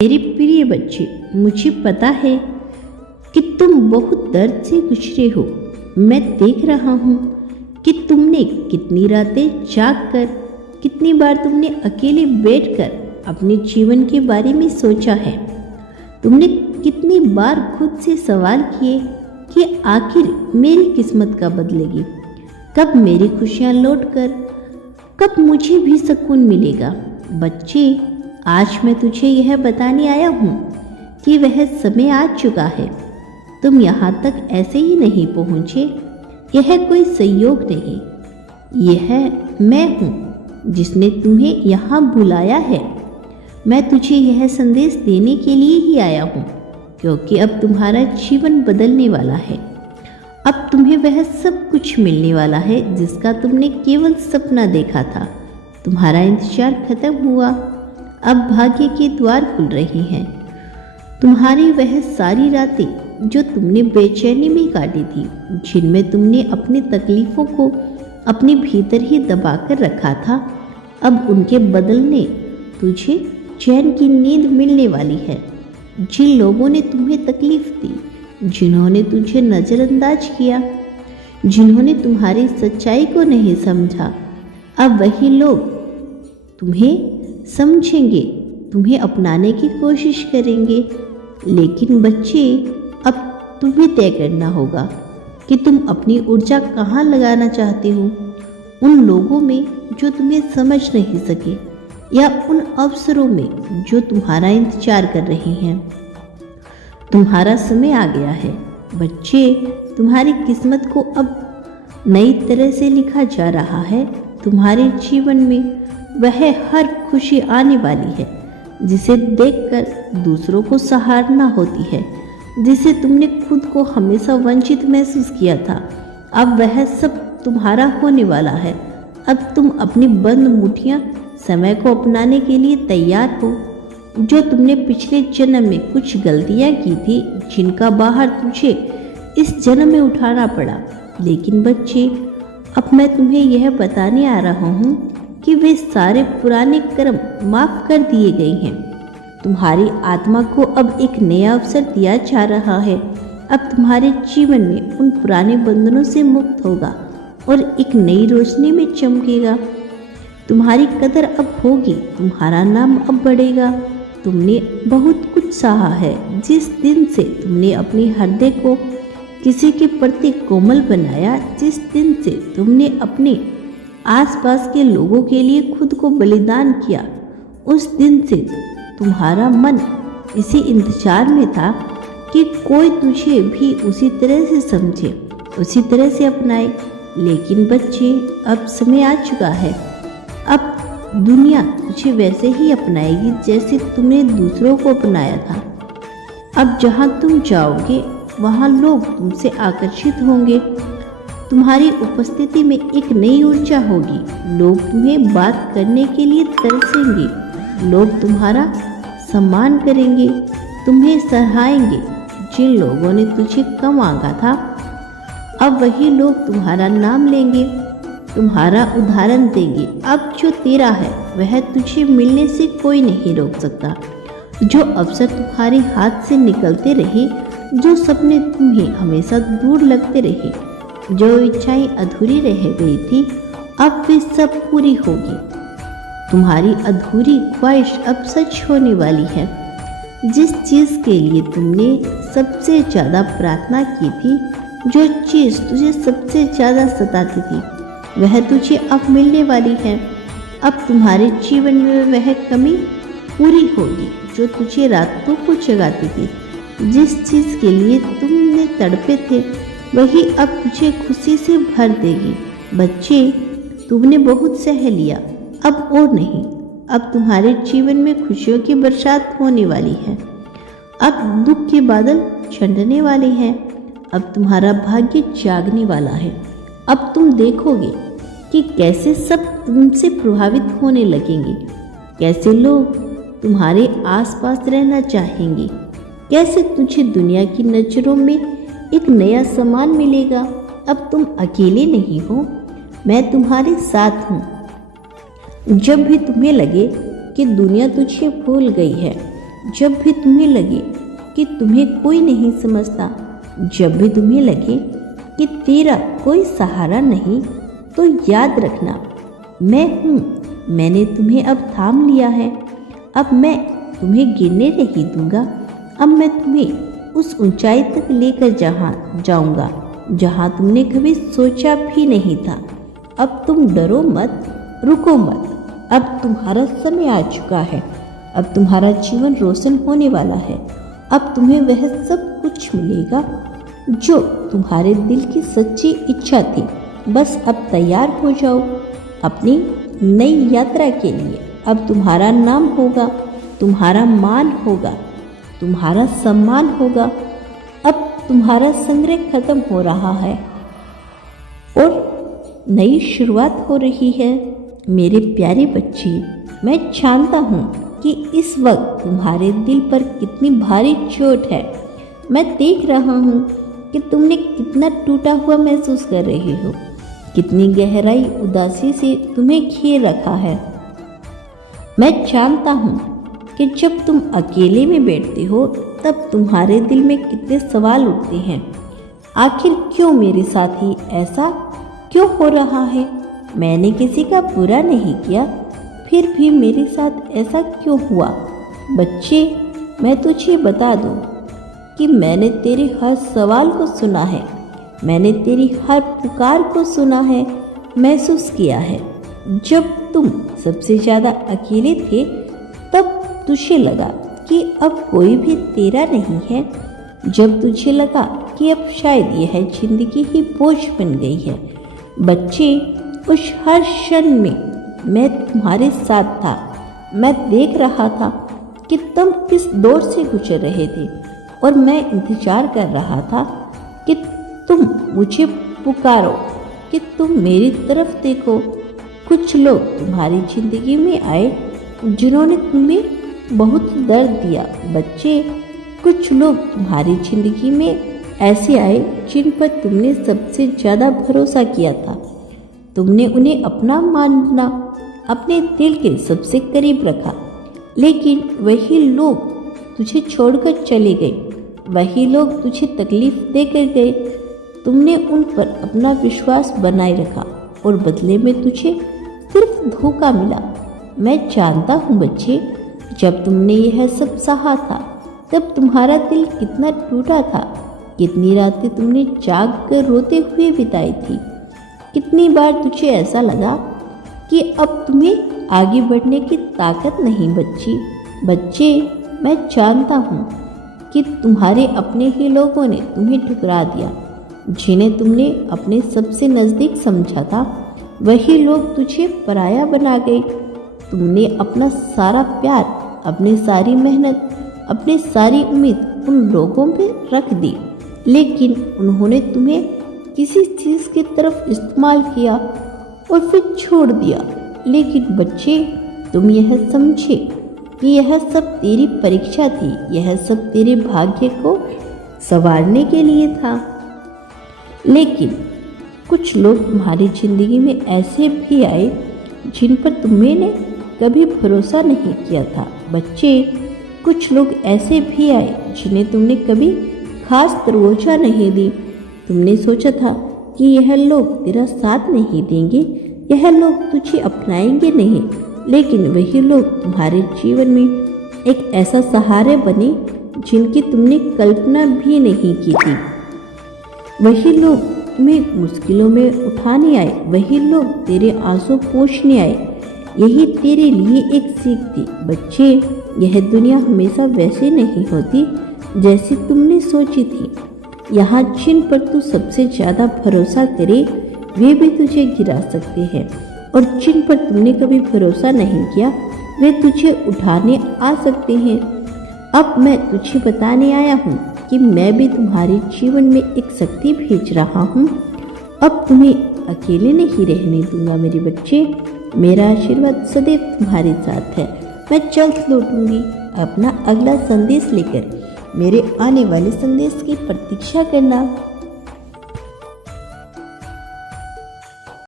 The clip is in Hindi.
मेरे प्रिय बच्चे, मुझे पता है कि तुम बहुत दर्द से गुजरे हो। मैं देख रहा हूँ कि तुमने कितनी रातें जागकर, कितनी बार तुमने अकेले बैठकर अपने जीवन के बारे में सोचा है। तुमने कितनी बार खुद से सवाल किए कि आखिर मेरी किस्मत कब बदलेगी, कब मेरी खुशियाँ लौटकर, कब मुझे भी सुकून मिलेगा। बच्चे, आज मैं तुझे यह बताने आया हूँ कि वह समय आ चुका है। तुम यहाँ तक ऐसे ही नहीं पहुँचे, यह कोई संयोग नहीं, यह मैं हूँ जिसने तुम्हें यहाँ बुलाया है। मैं तुझे यह संदेश देने के लिए ही आया हूँ, क्योंकि अब तुम्हारा जीवन बदलने वाला है। अब तुम्हें वह सब कुछ मिलने वाला है जिसका तुमने केवल सपना देखा था। तुम्हारा इंतजार खत्म हुआ, अब भाग्य के द्वार खुल रहे हैं। तुम्हारी वह सारी रातें जो तुमने बेचैनी में काटी थी, जिनमें तुमने अपनी तकलीफों को अपने भीतर ही दबाकर रखा था, अब उनके बदलने तुझे चैन की नींद मिलने वाली है। जिन लोगों ने तुम्हें तकलीफ दी, जिन्होंने तुझे नज़रअंदाज किया, जिन्होंने तुम्हारी सच्चाई को नहीं समझा, अब वही लोग तुम्हें समझेंगे, तुम्हें अपनाने की कोशिश करेंगे। लेकिन बच्चे, अब तुम्हें तय करना होगा कि तुम अपनी ऊर्जा कहाँ लगाना चाहते हो। उन लोगों में जो तुम्हें समझ नहीं सके, या उन अवसरों में जो तुम्हारा इंतजार कर रहे हैं। तुम्हारा समय आ गया है बच्चे, तुम्हारी किस्मत को अब नई तरह से लिखा जा रहा है। तुम्हारे जीवन में वह हर खुशी आने वाली है जिसे देखकर दूसरों को सराहना होती है, जिसे तुमने खुद को हमेशा वंचित महसूस किया था। अब वह सब तुम्हारा होने वाला है। अब तुम अपनी बंद मुट्ठियां समय को अपनाने के लिए तैयार हो। जो तुमने पिछले जन्म में कुछ गलतियां की थी, जिनका बाहर तुझे इस जन्म में उठाना पड़ा। लेकिन बच्चे, अब मैं तुम्हें यह बताने आ रहा हूँ कि वे सारे पुराने कर्म माफ कर दिए गए हैं। तुम्हारी आत्मा को अब एक नया अवसर दिया जा रहा है। अब तुम्हारे जीवन में उन पुराने बंधनों से मुक्त होगा और एक नई रोशनी में चमकेगा। तुम्हारी कदर अब होगी, तुम्हारा नाम अब बढ़ेगा। तुमने बहुत कुछ सहा है। जिस दिन से तुमने अपने हृदय को किसी के प्रति कोमल बनाया, जिस दिन से तुमने अपने आसपास के लोगों के लिए खुद को बलिदान किया, उस दिन से तुम्हारा मन इसी इंतजार में था कि कोई तुझे भी उसी तरह से समझे, उसी तरह से अपनाए। लेकिन बच्चे, अब समय आ चुका है। अब दुनिया तुझे वैसे ही अपनाएगी जैसे तुमने दूसरों को अपनाया था। अब जहाँ तुम जाओगे, वहाँ लोग तुमसे आकर्षित होंगे। तुम्हारी उपस्थिति में एक नई ऊर्जा होगी। लोग तुम्हें बात करने के लिए तरसेंगे। लोग तुम्हारा सम्मान करेंगे, तुम्हें सराहेंगे। जिन लोगों ने तुझे कम आंका था, अब वही लोग तुम्हारा नाम लेंगे, तुम्हारा उदाहरण देंगे। अब जो तेरा है वह तुझे मिलने से कोई नहीं रोक सकता। जो अवसर तुम्हारे हाथ से निकलते रहे, जो सपने तुम्हें हमेशा दूर लगते रहे, जो इच्छाएं अधूरी रह गई थी, अब वे सब पूरी होगी। तुम्हारी अधूरी ख्वाहिश अब सच होने वाली है। जिस चीज़ के लिए तुमने सबसे ज़्यादा प्रार्थना की थी, जो चीज़ तुझे सबसे ज़्यादा सताती थी, वह तुझे अब मिलने वाली है। अब तुम्हारे जीवन में वह कमी पूरी होगी जो तुझे रातों को जगाती थी। जिस चीज़ के लिए तुमने तड़पे थे, वही अब तुझे खुशी से भर देगी। बच्चे, तुमने बहुत सह लिया, अब और नहीं। अब तुम्हारे जीवन में खुशियों की बरसात होने वाली है। अब दुख के बादल छंटने वाले हैं। अब तुम्हारा भाग्य जागने वाला है। अब तुम देखोगे कि कैसे सब तुमसे प्रभावित होने लगेंगे, कैसे लोग तुम्हारे आसपास रहना चाहेंगे, कैसे तुझे दुनिया की नज़रों में एक नया सम्मान मिलेगा। अब तुम अकेले नहीं हो, मैं तुम्हारे साथ हूँ। जब भी तुम्हें लगे कि दुनिया तुझे भूल गई है, जब भी तुम्हें लगे कि तुम्हें कोई नहीं समझता, जब भी तुम्हें लगे कि तेरा कोई सहारा नहीं, तो याद रखना मैं हूँ। मैंने तुम्हें अब थाम लिया है। अब मैं तुम्हें गिरने नहीं दूंगा। अब मैं तुम्हें उस ऊंचाई तक लेकर जाऊंगा जहाँ तुमने कभी सोचा भी नहीं था। अब तुम डरो मत, रुको मत। अब तुम्हारा समय आ चुका है। अब तुम्हारा जीवन रोशन होने वाला है। अब तुम्हें वह सब कुछ मिलेगा जो तुम्हारे दिल की सच्ची इच्छा थी। बस अब तैयार हो जाओ अपनी नई यात्रा के लिए। अब तुम्हारा नाम होगा, तुम्हारा मान होगा, तुम्हारा सम्मान होगा। अब तुम्हारा संग्रह खत्म हो रहा है और नई शुरुआत हो रही है। मेरे प्यारे बच्चे, मैं जानता हूँ कि इस वक्त तुम्हारे दिल पर कितनी भारी चोट है। मैं देख रहा हूँ कि तुमने कितना टूटा हुआ महसूस कर रहे हो, कितनी गहराई उदासी से तुम्हें घेर रखा है। मैं जानता हूँ कि जब तुम अकेले में बैठते हो तब तुम्हारे दिल में कितने सवाल उठते हैं। आखिर क्यों मेरे साथ ही ऐसा क्यों हो रहा है? मैंने किसी का बुरा नहीं किया, फिर भी मेरे साथ ऐसा क्यों हुआ? बच्चे, मैं तुझे बता दूं कि मैंने तेरे हर सवाल को सुना है। मैंने तेरी हर पुकार को सुना है, महसूस किया है। जब तुम सबसे ज़्यादा अकेले थे तब तुझे लगा कि अब कोई भी तेरा नहीं है। जब तुझे लगा कि अब शायद यह जिंदगी ही बोझ बन गई है। बच्चे, उस हर क्षण में मैं तुम्हारे साथ था। मैं देख रहा था कि तुम किस दौर से गुजर रहे थे और मैं इंतजार कर रहा था कि तुम मुझे पुकारो, कि तुम मेरी तरफ देखो। कुछ लोग तुम्हारी जिंदगी में आए जिन्होंने तुम्हें बहुत दर्द दिया। बच्चे, कुछ लोग तुम्हारी जिंदगी में ऐसे आए जिन पर तुमने सबसे ज़्यादा भरोसा किया था। तुमने उन्हें अपना माना, अपने दिल के सबसे करीब रखा, लेकिन वही लोग तुझे छोड़कर चले गए। वही लोग तुझे तकलीफ देकर गए। तुमने उन पर अपना विश्वास बनाए रखा और बदले में तुझे सिर्फ धोखा मिला। मैं जानता हूँ बच्चे, जब तुमने यह सब सहा था तब तुम्हारा दिल कितना टूटा था। कितनी रातें तुमने जाग कर रोते हुए बिताई थी। कितनी बार तुझे ऐसा लगा कि अब तुम्हें आगे बढ़ने की ताकत नहीं बच्ची। बच्चे, मैं जानता हूँ कि तुम्हारे अपने ही लोगों ने तुम्हें ठुकरा दिया। जिन्हें तुमने अपने सबसे नज़दीक समझा था, वही लोग तुझे पराया बना गए। तुमने अपना सारा प्यार, अपनी सारी मेहनत, अपनी सारी उम्मीद उन लोगों पे रख दी, लेकिन उन्होंने तुम्हें किसी चीज़ की तरफ इस्तेमाल किया और फिर छोड़ दिया। लेकिन बच्चे, तुम यह समझे कि यह सब तेरी परीक्षा थी। यह सब तेरे भाग्य को संवारने के लिए था। लेकिन कुछ लोग तुम्हारी ज़िंदगी में ऐसे भी आए जिन पर तुमने कभी भरोसा नहीं किया था। बच्चे, कुछ लोग ऐसे भी आए जिन्हें तुमने कभी खास तवज्जो नहीं दी। तुमने सोचा था कि यह लोग तेरा साथ नहीं देंगे, यह लोग तुझे अपनाएंगे नहीं, लेकिन वही लोग तुम्हारे जीवन में एक ऐसा सहारा बने जिनकी तुमने कल्पना भी नहीं की थी। वही लोग तुम्हें मुश्किलों में उठाने आए, वही लोग तेरे आंसू पोंछने आए। यही तेरे लिए एक सीख थी। बच्चे, यह दुनिया हमेशा वैसे नहीं होती जैसी तुमने सोची थी। यहाँ जिन पर तू सबसे ज़्यादा भरोसा करे वे भी तुझे गिरा सकते हैं, और जिन पर तुमने कभी भरोसा नहीं किया वे तुझे उठाने आ सकते हैं। अब मैं तुझे बताने आया हूँ कि मैं भी तुम्हारे जीवन में एक शक्ति भेज रहा हूँ। अब तुम्हें अकेले नहीं रहने दूंगा मेरे बच्चे। मेरा आशीर्वाद सदैव तुम्हारे साथ है। मैं जल्द लौटूंगी अपना अगला संदेश लेकर। मेरे आने वाले संदेश की प्रतीक्षा करना।